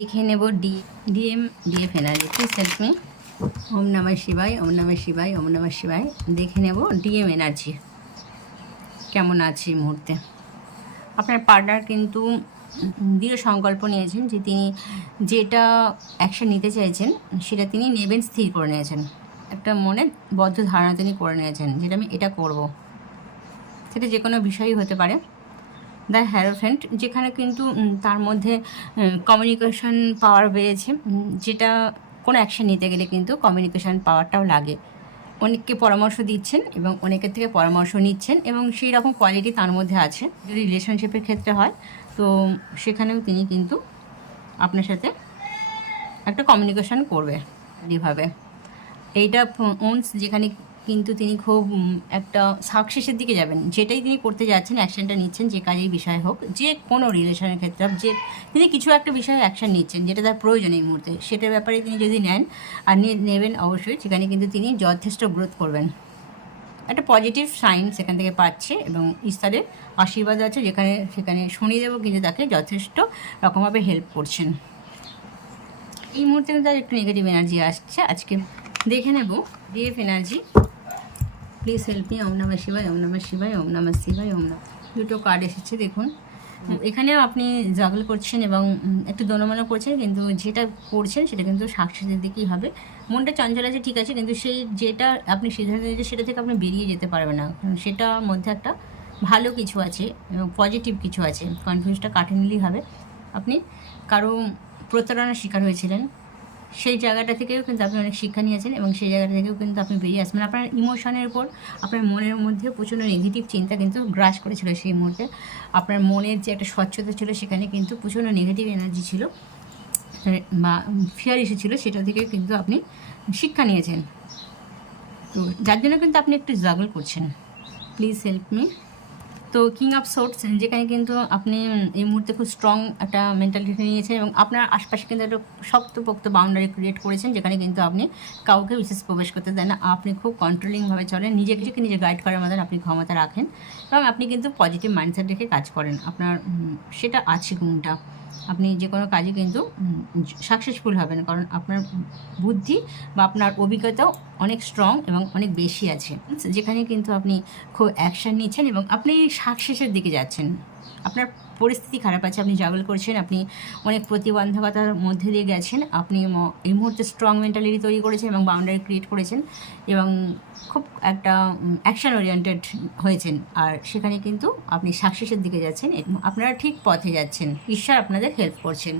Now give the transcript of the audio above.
लिखे नेब DM DF energy please help me. Om नमः शिवाय ओम नमः शिवाय ओम नमः शिवाय। देखे नेब डीएम एनार्जी কেমন আছে এই মুহূর্তে। আপনার পার্টনার কিন্তু দৃঢ় সংকল্প নিয়েছেন যে তিনি যেটা অ্যাকশন নিতে চাইছেন সেটা তিনি নেবেন, স্থির করে নিয়েছেন। একটা মনে বদ্ধ ধারণা তিনি করে নিয়েছেন যেটা আমি এটা করব। সেটা যে কোনো বিষয়ই হতে পারে। দ্য হ্যারোফেন্ট, যেখানে কিন্তু তার মধ্যে কমিউনিকেশন পাওয়ার বেড়েছে, যেটা কোনো অ্যাকশন নিতে গেলে কিন্তু কমিউনিকেশন পাওয়ারটাও লাগে। অনেককে পরামর্শ দিচ্ছেন এবং অনেকের থেকে পরামর্শ নিচ্ছেন এবং সেই রকম কোয়ালিটি তার মধ্যে আছে। যদি রিলেশনশিপের ক্ষেত্রে হয় তো সেখানেও তিনি কিন্তু আপনার সাথে একটা কমিউনিকেশন করবে এইভাবে। এইটা ওনস যেখানে কিন্তু তিনি খুব একটা সাকসেসের দিকে যাবেন, যেটাই তিনি করতে যাচ্ছেন, অ্যাকশনটা নিচ্ছেন, যে কাজের বিষয় হোক, যে কোনো রিলেশনের ক্ষেত্রে যে তিনি কিছু একটা বিষয়ে অ্যাকশন নিচ্ছেন যেটা তার প্রয়োজন এই মুহূর্তে, সেটার ব্যাপারে তিনি যদি নেন আর নেবেন অবশ্যই, সেখানে কিন্তু তিনি যথেষ্ট গ্রোথ করবেন। একটা পজিটিভ সাইন সেখান থেকে পাচ্ছে এবং ঈশ্বরের আশীর্বাদ আছে, সেখানে শনিদেবও কিন্তু তাকে যথেষ্ট রকমভাবে হেল্প করছেন। এই মুহূর্তে কিন্তু তার একটু নেগেটিভ এনার্জি আসছে। আজকে দেখে নেব DF energy please help me. Om নমঃ শিবায় ওম নমঃ শিবায় ওম নমঃ শিবায় ওম নমঃ। দুটো কার্ড এসেছে দেখুন। এখানেও আপনি জাগল করছেন এবং একটু দোনমনো করছেন, কিন্তু যেটা করছেন সেটা কিন্তু সাকসেসের দিকেই হবে। মনটা চঞ্চল আছে ঠিক আছে, কিন্তু সেই যেটা আপনি সিদ্ধান্ত নিয়েছেন সেটা থেকে আপনি বেরিয়ে যেতে পারবেন না। সেটার মধ্যে একটা ভালো কিছু আছে এবং পজিটিভ কিছু আছে। কনফিউজটা কাটে নিলেই হবে। আপনি কারো প্রতারণার শিকার হয়েছিলেন, সেই জায়গাটা থেকেও কিন্তু আপনি অনেক শিক্ষা নিয়েছেন এবং সেই জায়গাটা থেকেও কিন্তু আপনি বেরিয়ে আসবেন। আপনার ইমোশনের উপর, আপনার মনের মধ্যে প্রচণ্ড নেগেটিভ চিন্তা কিন্তু গ্রাস করেছিল সেই মুহূর্তে। আপনার মনের যে একটা স্বচ্ছতা ছিল সেখানে কিন্তু প্রচণ্ড নেগেটিভ এনার্জি ছিল বা ফিয়ার এসেছিলো, সেটা থেকে কিন্তু আপনি শিক্ষা নিয়েছেন। তো যার জন্য কিন্তু আপনি একটু জাগল করছেন। Please help me. তো কিং অফ সোর্টস, যেখানে কিন্তু আপনি এই মুহূর্তে খুব স্ট্রং একটা মেন্টালিটি নিয়েছেন এবং আপনার আশপাশে কিন্তু একটা শক্তপোক্ত বাউন্ডারি ক্রিয়েট করেছেন, যেখানে কিন্তু আপনি কাউকে বিশেষ প্রবেশ করতে দেন না। আপনি খুব কন্ট্রোলিংভাবে চলেন, নিজেকে নিজে গাইড করার মতন আপনি ক্ষমতা রাখেন এবং আপনি কিন্তু পজিটিভ মাইন্ডসেট রেখে কাজ করেন। আপনার সেটা আছে গুণটা। আপনি যে কোনো কাজে কিন্তু সাকসেসফুল হবেন, কারণ আপনার বুদ্ধি বা আপনার অভিজ্ঞতাও অনেক স্ট্রং এবং অনেক বেশি আছে, যেখানে কিন্তু আপনি খুব অ্যাকশান নিচ্ছেন এবং আপনি সাকসেসের দিকে যাচ্ছেন। আপনার পরিস্থিতি খারাপ আছে, আপনি জাগল করছেন, আপনি অনেক প্রতিবন্ধকতার মধ্যে দিয়ে গেছেন, আপনি এই মুহূর্তে স্ট্রং মেন্টালিটি তৈরি করেছেন এবং বাউন্ডারি ক্রিয়েট করেছেন এবং খুব একটা অ্যাকশান ওরিয়েন্টেড হয়েছেন। আর সেখানে কিন্তু আপনি সাকসেসের দিকে যাচ্ছেন, আপনারা ঠিক পথে যাচ্ছেন, ঈশ্বর আপনাদের হেল্প করছেন।